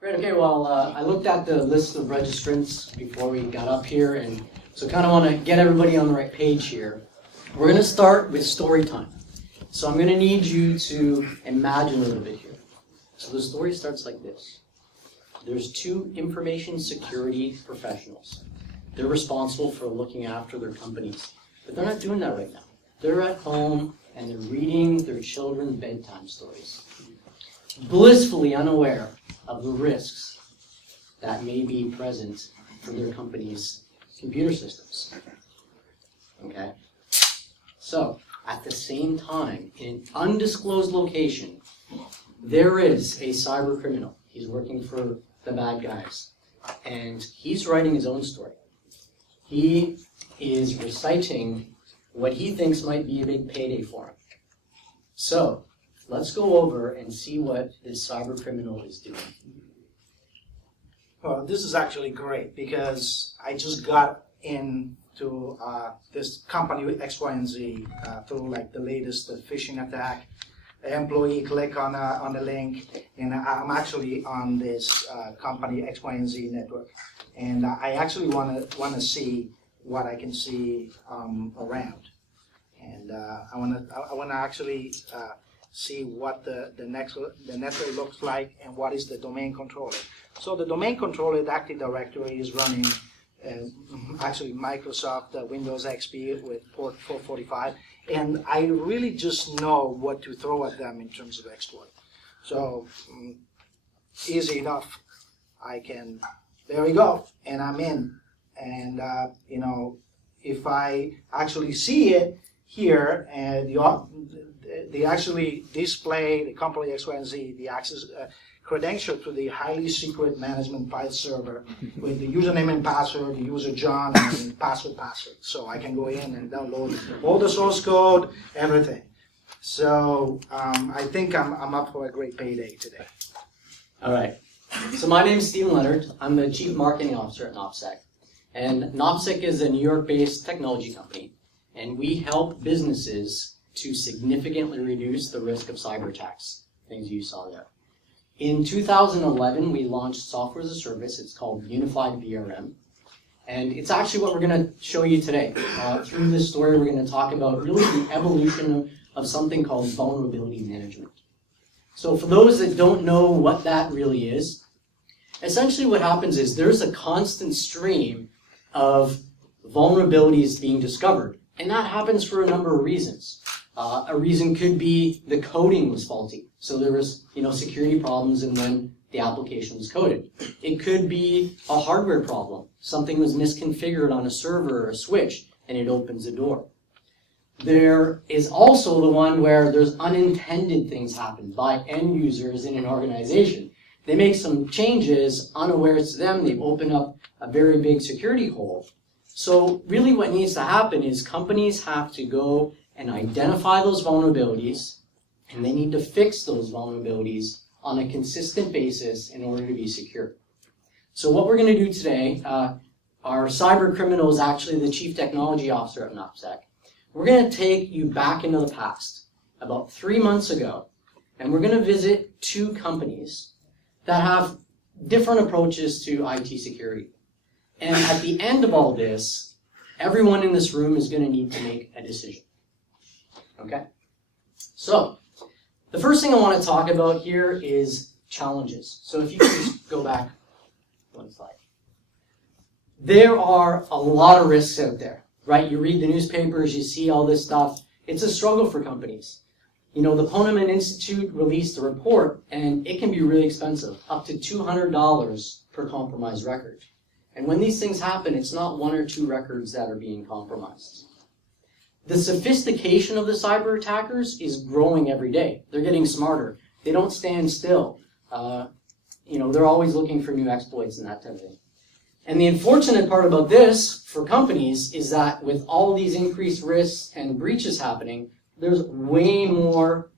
Great, okay, well, I looked at the list of registrants before we got up here, and so kind of want to get everybody on the right page here. We're going to start with story time. So I'm going to need you to imagine a little bit here. So the story starts like this. There's two information security professionals. They're responsible for looking after their companies, but they're not doing that right now. They're at home and they're reading their children's bedtime stories, blissfully unaware of the risks that may be present for their company's computer systems. Okay? So, at the same time, in an undisclosed location, there is a cyber criminal. He's working for the bad guys, and he's writing his own story. He is reciting what he thinks might be a big payday for him. So, let's go over and see what this cyber criminal is doing. Well, this is actually great because I just got into this company with X, Y, and Z through like the latest phishing attack. An employee click on the link, and I'm actually on this company X, Y, and Z network, and I actually want to see what I can see around, and I want to actually see what the network looks like and what is the domain controller. So the domain controller, the Active Directory, is running actually Microsoft Windows XP with port 445, and I really just know what to throw at them in terms of exploit. So easy enough. There we go, and I'm in. And if I actually see it here, and they actually display the company X, Y, and Z, the access credential to the highly secret management file server with the username and password, the user John, and password. So I can go in and download all the source code, everything. So I think I'm up for a great payday today. All right. So my name is Stephen Leonard. I'm the Chief Marketing Officer at NopSec. And NopSec is a New York-based technology company. And we help businesses to significantly reduce the risk of cyber attacks, things you saw there. In 2011, we launched software as a service. It's called Unified VRM. And it's actually what we're going to show you today. Through this story, we're going to talk about really the evolution of something called vulnerability management. So for those that don't know what that really is, essentially what happens is there's a constant stream of vulnerabilities being discovered. And that happens for a number of reasons. A reason could be the coding was faulty. So there was, security problems in when the application was coded. It could be a hardware problem. Something was misconfigured on a server or a switch, and it opens a door. There is also the one where there's unintended things happen by end users in an organization. They make some changes, unaware to them, they've opened up a very big security hole. So really what needs to happen is companies have to go and identify those vulnerabilities, and they need to fix those vulnerabilities on a consistent basis in order to be secure. So what we're going to do today, our cyber criminal is actually the Chief Technology Officer at NopSec. We're going to take you back into the past, about 3 months ago, and we're going to visit two companies that have different approaches to IT security. And at the end of all this, everyone in this room is going to need to make a decision. Okay? So, the first thing I want to talk about here is challenges. So if you can just go back one slide. There are a lot of risks out there, right? You read the newspapers, you see all this stuff. It's a struggle for companies. The Poneman Institute released a report, and it can be really expensive, up to $200 per compromised record. And when these things happen, it's not 1 or 2 records that are being compromised. The sophistication of the cyber attackers is growing every day. They're getting smarter. They don't stand still. They're always looking for new exploits and that type of thing. And the unfortunate part about this for companies is that with all these increased risks and breaches happening, there's way more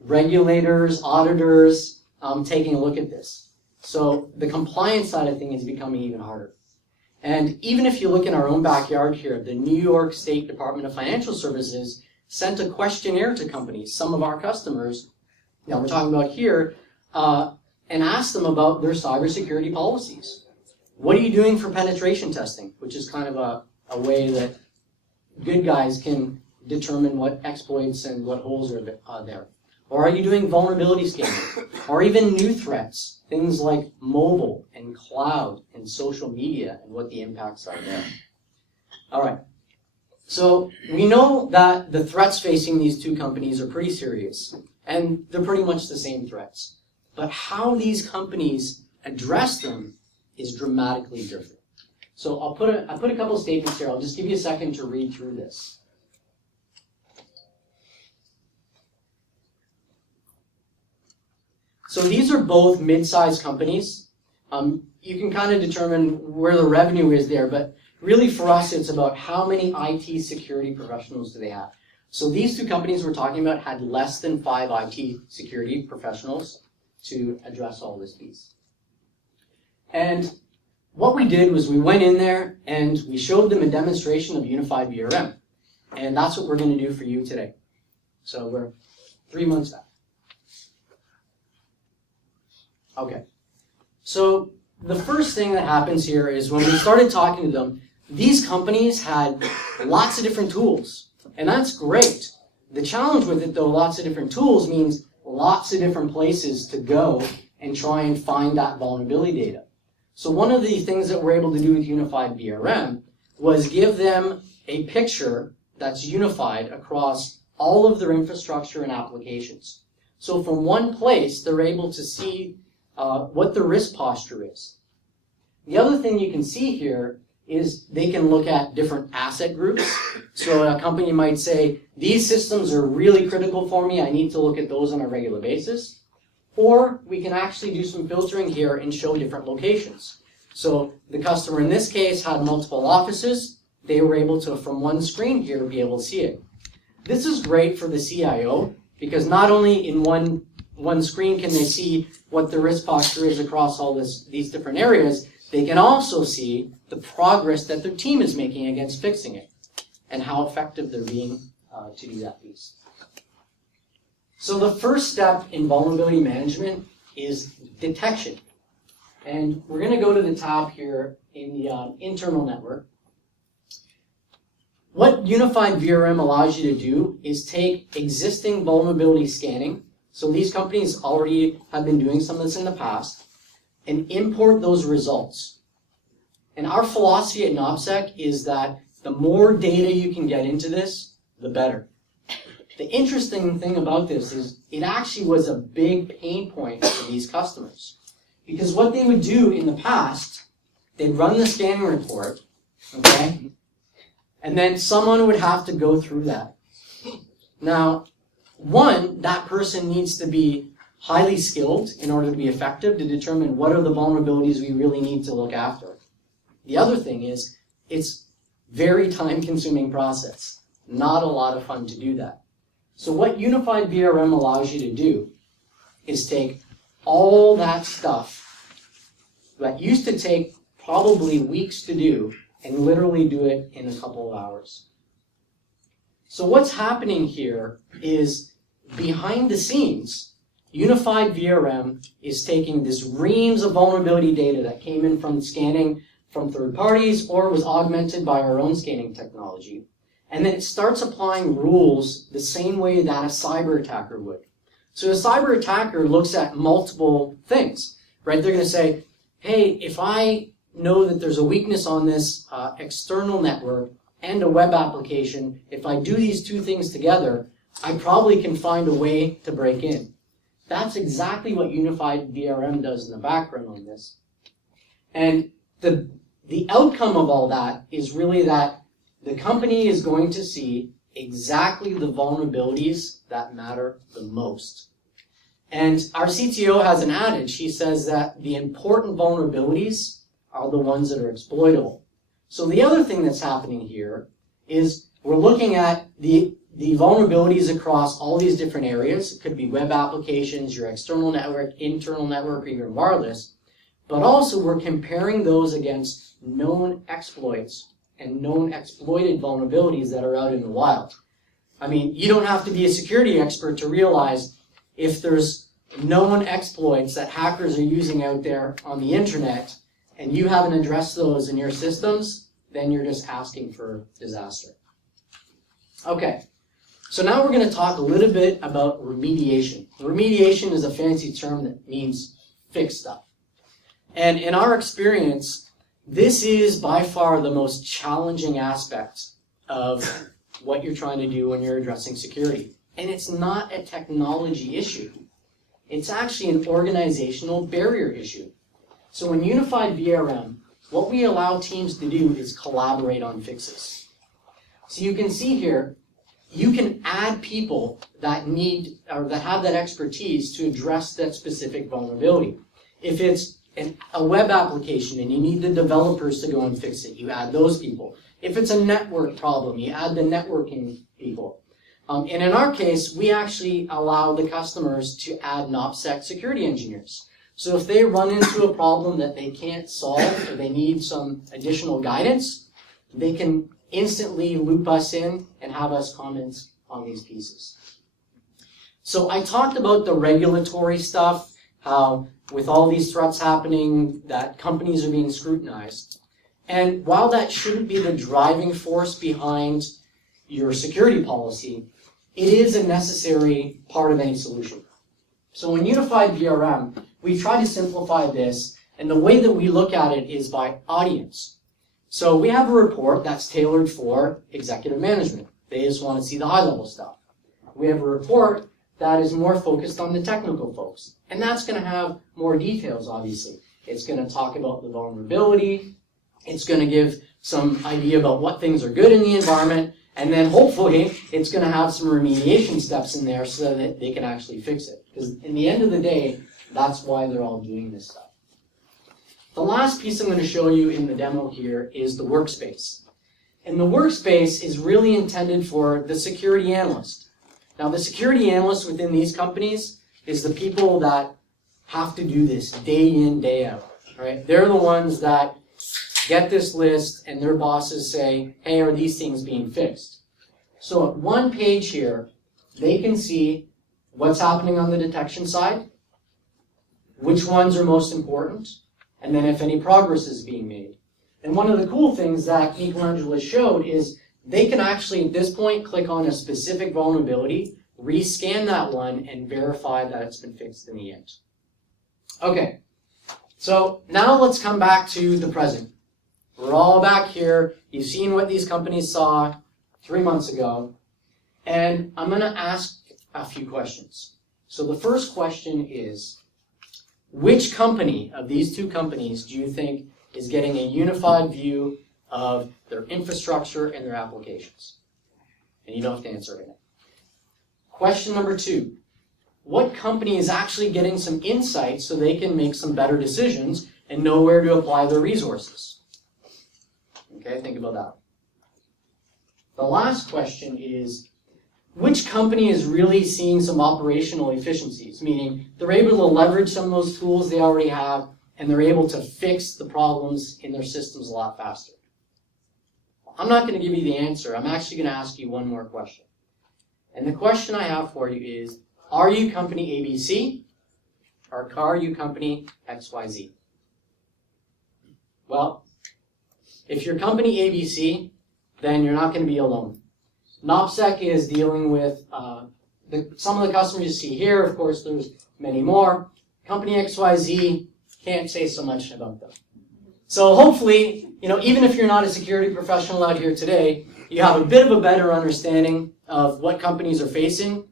regulators, auditors taking a look at this. So the compliance side of things is becoming even harder. And even if you look in our own backyard here, the New York State Department of Financial Services sent a questionnaire to companies, some of our customers, that we're talking about here, and ask them about their cybersecurity policies. What are you doing for penetration testing, which is kind of a way that good guys can determine what exploits and what holes are there. Or are you doing vulnerability scanning? Or even new threats, things like mobile and cloud and social media and what the impacts are there. All right. So we know that the threats facing these two companies are pretty serious, and they're pretty much the same threats. But how these companies address them is dramatically different. So I put a couple statements here. I'll just give you a second to read through this. So these are both mid-sized companies. You can kind of determine where the revenue is there, but really for us it's about how many IT security professionals do they have. So these two companies we're talking about had less than 5 IT security professionals to address all this piece. And what we did was we went in there and we showed them a demonstration of unified VRM. And that's what we're going to do for you today. So we're 3 months back. Okay. So the first thing that happens here is when we started talking to them, these companies had lots of different tools. And that's great. The challenge with it, though, lots of different tools means lots of different places to go and try and find that vulnerability data. So one of the things that we're able to do with Unified VRM was give them a picture that's unified across all of their infrastructure and applications. So from one place, they're able to see what the risk posture is. The other thing you can see here is they can look at different asset groups. So a company might say, these systems are really critical for me, I need to look at those on a regular basis. Or we can actually do some filtering here and show different locations. So the customer in this case had multiple offices. They were able to, from one screen here, be able to see it. This is great for the CIO because not only in one screen can they see what the risk posture is across all these different areas, they can also see the progress that their team is making against fixing it and how effective they're being to do that piece. So the first step in vulnerability management is detection. And we're going to go to the tab here in the internal network. What Unified VRM allows you to do is take existing vulnerability scanning. So these companies already have been doing some of this in the past, and import those results. And our philosophy at NopSec is that the more data you can get into this, the better. The interesting thing about this is it actually was a big pain point for these customers. Because what they would do in the past, they'd run the scanning report, okay? And then someone would have to go through that. Now, one, that person needs to be highly skilled in order to be effective to determine what are the vulnerabilities we really need to look after. The other thing is, it's very time-consuming process. Not a lot of fun to do that. So what Unified VRM allows you to do is take all that stuff that used to take probably weeks to do and literally do it in a couple of hours. So what's happening here is behind the scenes, Unified VRM is taking this reams of vulnerability data that came in from scanning from third parties or was augmented by our own scanning technology. And then it starts applying rules the same way that a cyber attacker would. So a cyber attacker looks at multiple things, right? They're going to say, hey, if I know that there's a weakness on this external network and a web application, if I do these two things together, I probably can find a way to break in. That's exactly what Unified VRM does in the background on this. And the outcome of all that is really that the company is going to see exactly the vulnerabilities that matter the most. And our CTO has an adage. He says that the important vulnerabilities are the ones that are exploitable. So the other thing that's happening here is we're looking at the vulnerabilities across all these different areas. It could be web applications, your external network, internal network, or even wireless. But also we're comparing those against known exploits and known exploited vulnerabilities that are out in the wild. I mean, you don't have to be a security expert to realize if there's known exploits that hackers are using out there on the internet, and you haven't addressed those in your systems, then you're just asking for disaster. Okay, so now we're going to talk a little bit about remediation. Remediation is a fancy term that means fix stuff. And in our experience, this is by far the most challenging aspect of what you're trying to do when you're addressing security. And it's not a technology issue. It's actually an organizational barrier issue. So in Unified VRM, what we allow teams to do is collaborate on fixes. So you can see here, you can add people that need or that have that expertise to address that specific vulnerability. If it's a web application and you need the developers to go and fix it, you add those people. If it's a network problem, you add the networking people. And in our case, we actually allow the customers to add NopSec security engineers. So if they run into a problem that they can't solve or they need some additional guidance, they can instantly loop us in and have us comment on these pieces. So I talked about the regulatory stuff, how with all these threats happening, that companies are being scrutinized. And while that shouldn't be the driving force behind your security policy, it is a necessary part of any solution. So in Unified VRM, we try to simplify this, and the way that we look at it is by audience. So we have a report that's tailored for executive management. They just want to see the high-level stuff. We have a report that is more focused on the technical folks, and that's going to have more details, obviously. It's going to talk about the vulnerability. It's going to give some idea about what things are good in the environment, and then hopefully it's going to have some remediation steps in there so that they can actually fix it. Because in the end of the day, that's why they're all doing this stuff. The last piece I'm going to show you in the demo here is the workspace. And the workspace is really intended for the security analyst. Now, the security analyst within these companies is the people that have to do this day in, day out. Right? They're the ones that get this list and their bosses say, hey, are these things being fixed? So at one page here, they can see what's happening on the detection side, which ones are most important, and then if any progress is being made. And one of the cool things that Michelangelo showed is they can actually, at this point, click on a specific vulnerability, rescan that one, and verify that it's been fixed in the end. Okay, so now let's come back to the present. We're all back here. You've seen what these companies saw 3 months ago. And I'm going to ask a few questions. So the first question is, which company of these two companies do you think is getting a unified view of their infrastructure and their applications? And you don't have to answer right now. Question number 2, what company is actually getting some insights so they can make some better decisions and know where to apply their resources? Okay, think about that. The last question is, which company is really seeing some operational efficiencies, meaning they're able to leverage some of those tools they already have and they're able to fix the problems in their systems a lot faster? I'm not going to give you the answer. I'm actually going to ask you one more question. And the question I have for you is, are you company ABC or are you company XYZ? Well, if you're company ABC, then you're not going to be alone. NopSec is dealing with some of the customers you see here. Of course, there's many more. Company XYZ, can't say so much about them. So hopefully, even if you're not a security professional out here today, you have a bit of a better understanding of what companies are facing,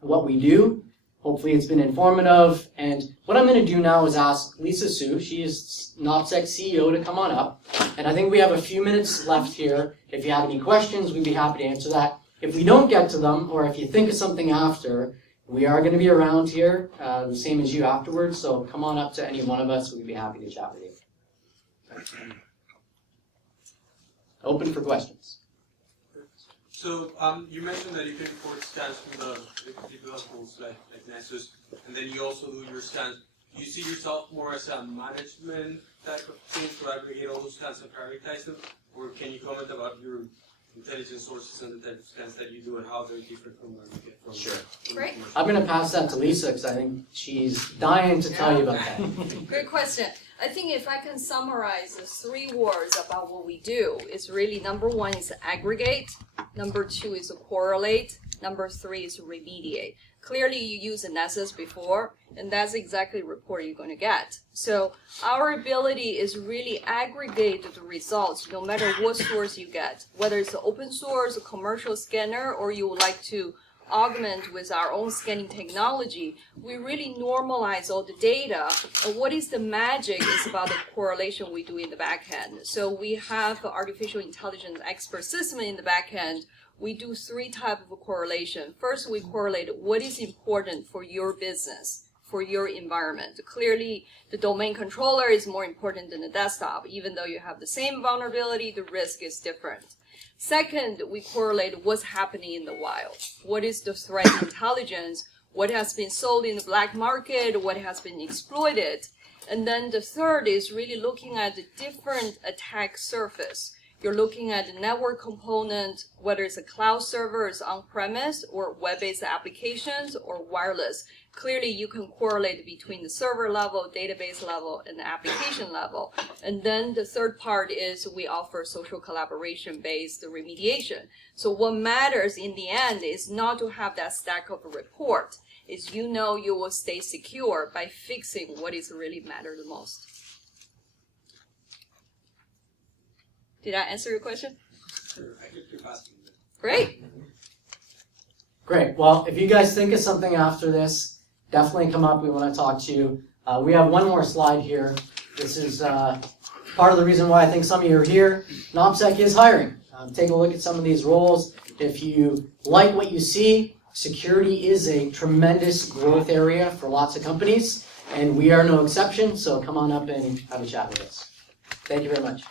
what we do. Hopefully it's been informative. And what I'm going to do now is ask Lisa Sue, she is NopSec CEO, to come on up. And I think we have a few minutes left here. If you have any questions, we'd be happy to answer that. If we don't get to them, or if you think of something after, we are going to be around here, the same as you afterwards. So come on up to any one of us. We'd be happy to chat with you. Open for questions. So you mentioned that you can import scans from the developers like Nessus, and then you also do your scans. Do you see yourself more as a management type of thing to aggregate all those scans and prioritize them, or can you comment about your intelligence sources and the type of scans that you do and how they're different from what we get from Sure. from Great. commercial. I'm going to pass that to Lisa because I think she's dying to tell you about that. Great question. I think if I can summarize the 3 words about what we do, it's really number 1 is aggregate, number 2 is correlate, number 3 is remediate. Clearly you used the Nessus before, and that's exactly the report you're going to get. So our ability is really aggregate the results no matter what source you get, whether it's an open source, a commercial scanner, or you would like to augment with our own scanning technology. We really normalize all the data, and what is the magic is about the correlation we do in the back end. So we have an artificial intelligence expert system in the back end. We do 3 types of correlation. First, we correlate what is important for your business, for your environment. Clearly, the domain controller is more important than the desktop. Even though you have the same vulnerability, the risk is different. Second, we correlate what's happening in the wild. What is the threat intelligence? What has been sold in the black market? What has been exploited? And then the third is really looking at the different attack surface. You're looking at the network component, whether it's a cloud server, it's on-premise, or web-based applications, or wireless. Clearly, you can correlate between the server level, database level, and the application level. And then the third part is we offer social collaboration-based remediation. So what matters in the end is not to have that stack of a report. Is you know you will stay secure by fixing what is really matter the most. Did I answer your question? Sure, I could keep asking that. Great. Great. Well, if you guys think of something after this, definitely come up. We want to talk to you. We have one more slide here. This is part of the reason why I think some of you are here. NopSec is hiring. Take a look at some of these roles. If you like what you see, security is a tremendous growth area for lots of companies, and we are no exception, so come on up and have a chat with us. Thank you very much.